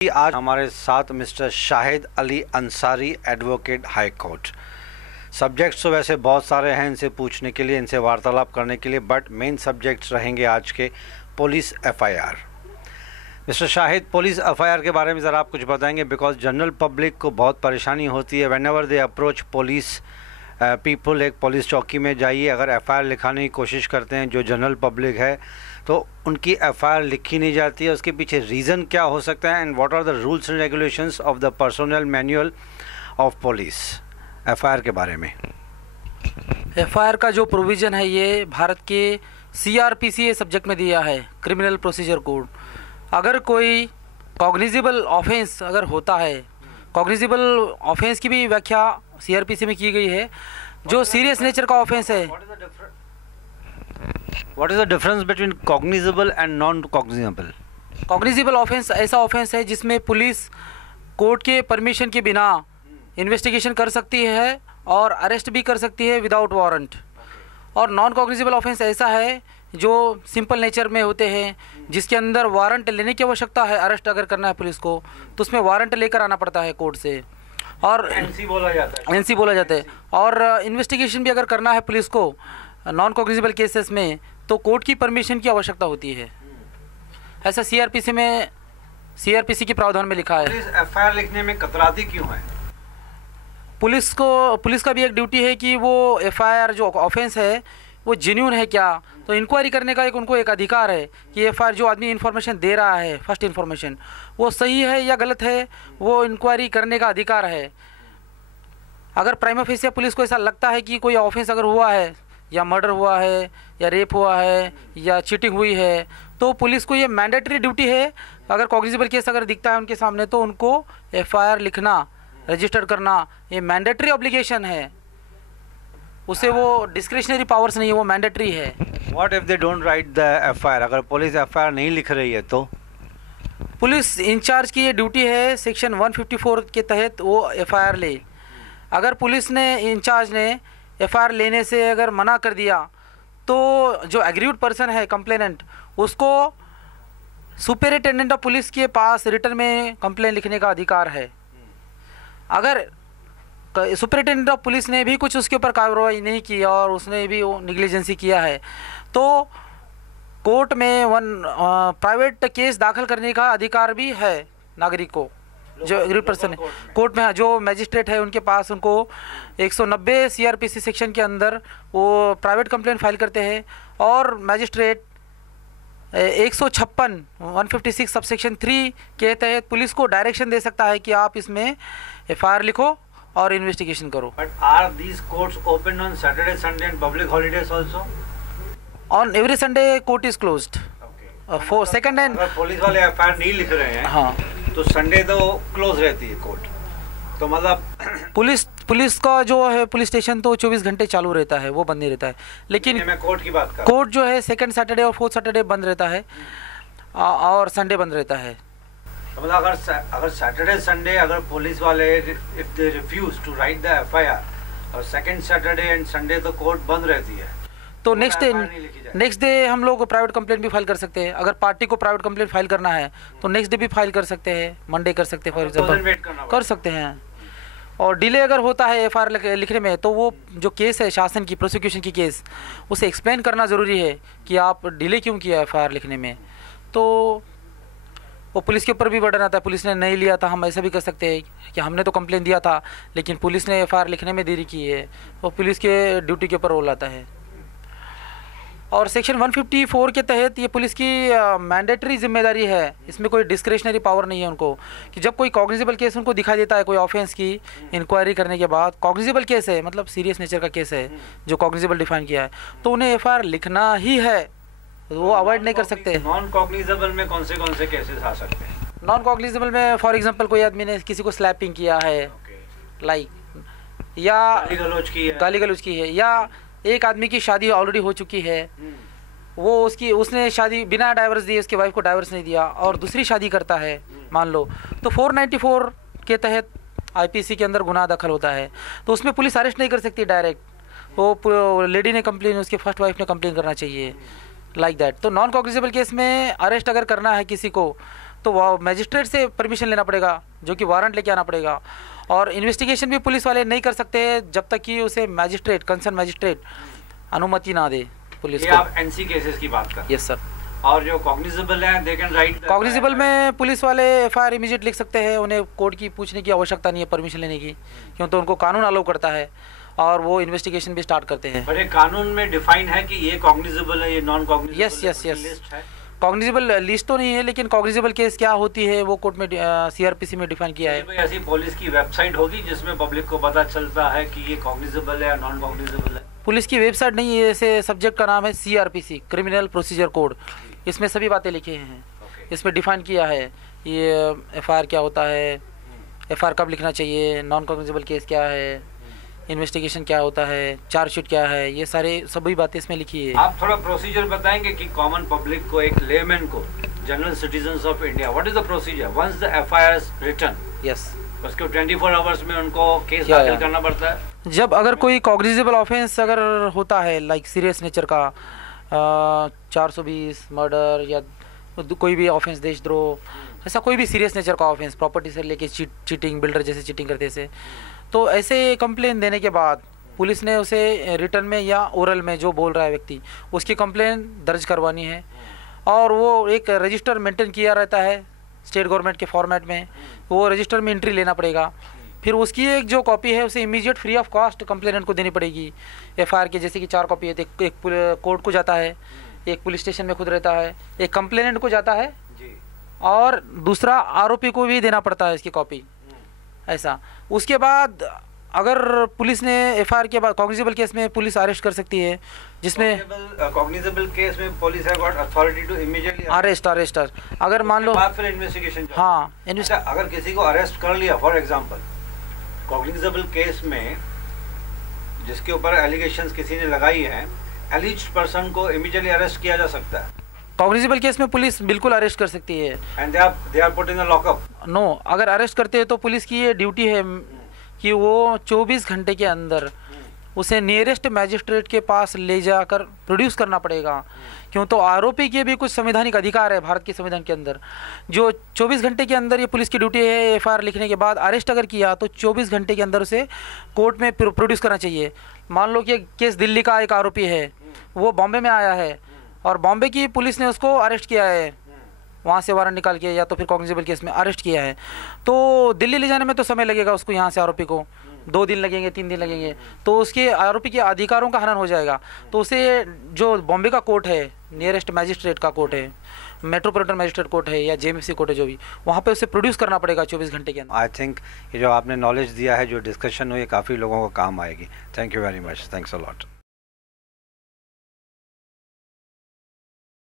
आज हमारे साथ mister Shahid Ali Ansari, advocate high court. Subjects तो वैसे बहुत सारे हैं इनसे पूछने के लिए, इनसे वार्तालाप करने के लिए, बट मेन सब्जेक्ट्स रहेंगे आज के police FIR. Mister Shahid, police FIR के बारे में ज़रा आप कुछ बताएंगे, बिकॉज जनरल पब्लिक को बहुत परेशानी होती है when ever they approach police people. एक पुलिस चौकी में जाइए, अगर एफआईआर लिखाने की कोशिश करते हैं जो जनरल पब्लिक है तो उनकी एफआईआर लिखी नहीं जाती है। उसके पीछे रीज़न क्या हो सकता है, and what are the rules and regulations of the personnel manual of police FIR के बारे में। एफआईआर का जो प्रोविज़न है ये भारत के सीआरपीसी सब्जेक्ट में दिया है, क्रिमिनल प्रोसीजर कोड। अगर कोई कॉग्निजेबल ऑफेंस अगर होता है, कॉग्निजेबल ऑफेंस की भी व्याख्या सीआरपीसी में की गई है, जो सीरियस नेचर का ऑफेंस है। What is the difference between cognizable and non-cognizable? Cognizable offence ऐसा ऑफेंस है जिसमें पुलिस कोर्ट के परमिशन के बिना इन्वेस्टिगेशन कर सकती है और अरेस्ट भी कर सकती है विदाउट वारंट। और नॉन कॉग्निजेबल ऑफेंस ऐसा है जो सिंपल नेचर में होते हैं, जिसके अंदर वारंट लेने की आवश्यकता है। अरेस्ट अगर करना है पुलिस को तो उसमें वारंट लेकर आना पड़ता है कोर्ट से, और एनसी बोला जाता है। और इन्वेस्टिगेशन भी अगर करना है पुलिस को नॉन कॉग्निजेबल केसेस में तो कोर्ट की परमिशन की आवश्यकता होती है। ऐसा सीआरपीसी के प्रावधान में लिखा है। पुलिस एफआईआर लिखने में कतराती क्यों है? पुलिस का भी एक ड्यूटी है कि वो एफआईआर जो ऑफेंस है वो जेन्युइन है क्या, तो इंक्वायरी करने का उनको एक अधिकार है कि एफआईआर जो आदमी इन्फॉर्मेशन दे रहा है, फर्स्ट इन्फॉर्मेशन, वो सही है या गलत है, वो इंक्वायरी करने का अधिकार है। अगर प्राइमा फेसिया पुलिस को ऐसा लगता है कि कोई ऑफेंस अगर हुआ है, या मर्डर हुआ है, या रेप हुआ है, या चीटिंग हुई है, तो पुलिस को ये मैंडेटरी ड्यूटी है। अगर कॉग्निजेबल केस अगर दिखता है उनके सामने तो उनको एफआईआर लिखना, रजिस्टर करना, ये मैंडेटरी ऑब्लिगेशन है। उसे वो डिस्क्रिशनरी पावर्स नहीं है, वो मैंडेटरी है। What if they don't write the FIR? अगर पुलिस एफआईआर नहीं लिख रही है तो पुलिस इंचार्ज की ये ड्यूटी है, सेक्शन 154 के तहत वो एफआईआर ले। अगर पुलिस ने इंचार्ज ने एफआईआर लेने से अगर मना कर दिया तो जो एग्रीव्ड पर्सन है, कंप्लेनेंट, उसको सुपरिटेंडेंट ऑफ पुलिस के पास रिटर्न में कंप्लेन लिखने का अधिकार है। अगर सुपरिटेंडेंट ऑफ पुलिस ने भी कुछ उसके ऊपर कार्रवाई नहीं की और उसने भी वो निग्लिजेंसी किया है तो कोर्ट में प्राइवेट केस दाखिल करने का अधिकार भी है नागरिक को। जो एग्रीड पर्सन है कोर्ट में, जो मैजिस्ट्रेट है उनके पास, उनको 190 सीआरपीसी सेक्शन के अंदर वो प्राइवेट कंप्लेंट फाइल करते हैं। और मैजिस्ट्रेट 156 सबसेक्शन 3 के तहत पुलिस को डायरेक्शन दे सकता है कि आप इसमें एफआईआर लिखो और इन्वेस्टिगेशन करो। But are these courts open on Saturday, Sunday and public holidays also? On every Sunday court is closed. For second and अगर पुलिस वाले एफआईआर नहीं लिख रहे हैं, हाँ, तो संडे तो क्लोज रहती है कोर्ट, तो मतलब पुलिस का जो है पुलिस स्टेशन तो 24 घंटे चालू रहता है, वो बंद नहीं रहता है। लेकिन मैं कोर्ट की बात कर रहा कोर्ट जो है सेकंड सैटरडे और फोर्थ सैटरडे बंद रहता है और संडे बंद रहता है। तो मतलब अगर सैटरडे संडे अगर पुलिस वाले if they refuse to write the FIR और सेकंड सैटरडे एंड संडे तो कोर्ट बंद रहती है, तो नेक्स्ट डे हम लोग प्राइवेट कंप्लेंट भी फाइल कर सकते हैं। अगर पार्टी को प्राइवेट कंप्लेंट फाइल करना है तो नेक्स्ट डे भी फाइल कर सकते हैं, मंडे कर सकते हैं, फॉर एग्जांपल कर सकते हैं। और डिले अगर होता है एफआईआर लिखने में तो वो जो केस है शासन की, प्रोसिक्यूशन की केस, उसे एक्सप्लेन करना ज़रूरी है कि आप डिले क्यों किया एफआईआर लिखने में। तो वो पुलिस के ऊपर भी बर्डन आता है, पुलिस ने नहीं लिया था। हम ऐसा भी कर सकते हैं कि हमने तो कंप्लेन दिया था लेकिन पुलिस ने एफआईआर लिखने में देरी की है, वो पुलिस के ड्यूटी के ऊपर रोल आता है। और सेक्शन 154 के तहत ये पुलिस की मैंडेटरी जिम्मेदारी है, इसमें कोई डिस्क्रिशनरी पावर नहीं है उनको, कि जब कोई कॉग्निजेबल केस उनको दिखाई देता है, कोई ऑफेंस की इंक्वायरी करने के बाद कॉग्निजेबल केस है, मतलब सीरियस नेचर का केस है जो कॉग्निजेबल डिफाइन किया है, तो उन्हें एफआईआर लिखना ही है, वो अवॉइड नहीं कर सकते। नॉन कॉग्निजेबल में कौन से केसेस आ सकते हैं? नॉन कॉग्निजेबल में फॉर एग्जांपल कोई आदमी ने किसी को स्लैपिंग किया है, लाइक, या गाली गलौज की है, या एक आदमी की शादी ऑलरेडी हो चुकी है, वो उसने शादी बिना डाइवर्स दिए उसकी वाइफ को डाइवर्स नहीं दिया और दूसरी शादी करता है मान लो, तो 494 के तहत आईपीसी के अंदर गुनाह दाखिल होता है। तो उसमें पुलिस अरेस्ट नहीं कर सकती डायरेक्ट, वो लेडी ने कंप्लेन, उसकी फर्स्ट वाइफ ने कंप्लेन करना चाहिए, लाइक दैट। तो नॉन कॉग्निजेबल केस में अरेस्ट अगर करना है किसी को तो वह मैजिस्ट्रेट से परमिशन लेना पड़ेगा, जो कि वारंट लेके आना पड़ेगा। और इन्वेस्टिगेशन भी पुलिस वाले नहीं कर सकते जब तक कि उसे मैजिस्ट्रेट, कंसर्न मैजिस्ट्रेट अनुमति ना दे पुलिस को। आप एनसी केसेस की बात कर। Yes sir. और जो कॉग्निजेबल है, दे कैन राइट। कॉग्निजेबल में पुलिस वाले एफआईआर इमीडिएट लिख सकते हैं, उन्हें कोर्ट की पूछने की आवश्यकता नहीं है परमिशन लेने की, क्यों तो उनको कानून अलाउ करता है और वो इन्वेस्टिगेशन भी स्टार्ट करते हैं। बड़े कानून में डिफाइन है कि ये कॉग्निजेबल है, ये non cognizable. Yes yes yes. Cognizable list तो नहीं है, लेकिन कॉग्निजेबल केस क्या होती है वो कोर्ट में सीआरपीसी में डिफाइन किया है। ऐसी पुलिस की वेबसाइट होगी जिसमें पब्लिक को पता चलता है कि ये कॉग्निजेबल है या नॉन कॉग्निजेबल है? पुलिस की वेबसाइट नहीं है, ऐसे सब्जेक्ट का नाम है सीआरपीसी, क्रिमिनल प्रोसीजर कोड। इसमें सभी बातें लिखी हैं, इसमें डिफाइन किया है ये एफआईआर क्या होता है, एफआईआर कब लिखना चाहिए, नॉन कॉग्निजेबल केस क्या है, इन्वेस्टिगेशन क्या होता है, चार्जशीट क्या है, ये सारे सभी बातें इसमें लिखी है। आप थोड़ा प्रोसीजर बताएंगे कि कॉमन पब्लिक को, एक लेमैन को, general citizens of India, what is the procedure once the FIR is written? Yes. उसको 24 आवर्स में उनको केस दाखिल करना पड़ता है। जब अगर कोई कॉग्निजेबल ऑफेंस अगर होता है, लाइक सीरियस नेचर का 420 मर्डर या कोई भी ऑफेंस, देशद्रोह, ऐसा कोई भी सीरियस नेचर का ऑफेंस, प्रॉपर्टी से लेके चीटिंग, बिल्डर जैसे चीटिंग करते से, तो ऐसे कंप्लेन देने के बाद पुलिस ने उसे रिटर्न में या ओरल में जो बोल रहा है व्यक्ति, उसकी कंप्लेन दर्ज करवानी है और वो एक रजिस्टर मेंटेन किया रहता है स्टेट गवर्नमेंट के फॉर्मेट में, वो रजिस्टर में एंट्री लेना पड़ेगा। फिर उसकी एक जो कॉपी है उसे immediate free of cost complainant को देनी पड़ेगी। एफआईआर के जैसे कि 4 कॉपी है, तो एक कोर्ट को जाता है, एक पुलिस स्टेशन में खुद रहता है, एक कंप्लेनेंट को जाता है और दूसरा आरोपी को भी देना पड़ता है इसकी कॉपी। ऐसा उसके बाद अगर पुलिस ने एफआईआर के बाद कॉग्निजेबल केस में पुलिस अरेस्ट कर सकती है, जिसमें कॉग्निजेबल केस में police have got authority to immediately arrest अगर मान लो बाद फिर इन्वेस्टिगेशन। हाँ, अगर किसी को अरेस्ट कर लिया फॉर एग्जांपल कॉग्निजेबल केस में, जिसके ऊपर एलिगेशंस किसी ने लगाई है, एलिज्ड पर्सन को इमीडिएटली अरेस्ट किया जा सकता है। कॉग्निजेबल केस में पुलिस बिल्कुल अरेस्ट कर सकती है। And they are put in the lockup. No, अगर अरेस्ट करते हैं तो पुलिस की ये ड्यूटी है कि वो 24 घंटे के अंदर उसे नियरेस्ट मैजिस्ट्रेट के पास ले जाकर प्रोड्यूस करना पड़ेगा, क्यों तो आरोपी के भी कुछ संवैधानिक अधिकार है भारत के संविधान के अंदर, जो 24 घंटे के अंदर ये पुलिस की ड्यूटी है। एफआईआर लिखने के बाद अरेस्ट अगर किया तो 24 घंटे के अंदर उसे कोर्ट में प्रोड्यूस करना चाहिए। मान लो कि केस दिल्ली का एक आरोपी है, वो बॉम्बे में आया है और बॉम्बे की पुलिस ने उसको अरेस्ट किया है, वहाँ से वारंट निकाल के या तो फिर कॉग्निजेबल केस में अरेस्ट किया है, तो दिल्ली ले जाने में तो समय लगेगा उसको, यहाँ से आरोपी को 2 दिन लगेंगे, 3 दिन लगेंगे, तो उसके आरोपी के अधिकारों का हनन हो जाएगा। तो उसे जो बॉम्बे का कोर्ट है, नियरेस्ट मैजिस्ट्रेट का कोर्ट है, मेट्रोपॉलिटन मैजिस्ट्रेट कोर्ट है या जेएमएफसी कोर्ट है, जो भी, वहाँ पे उसे प्रोड्यूस करना पड़ेगा 24 घंटे के अंदर। आई थिंक ये जो आपने नॉलेज दिया है, जो डिस्कशन हुई, काफ़ी लोगों को काम आएगी। Thank you very much, thanks a lot.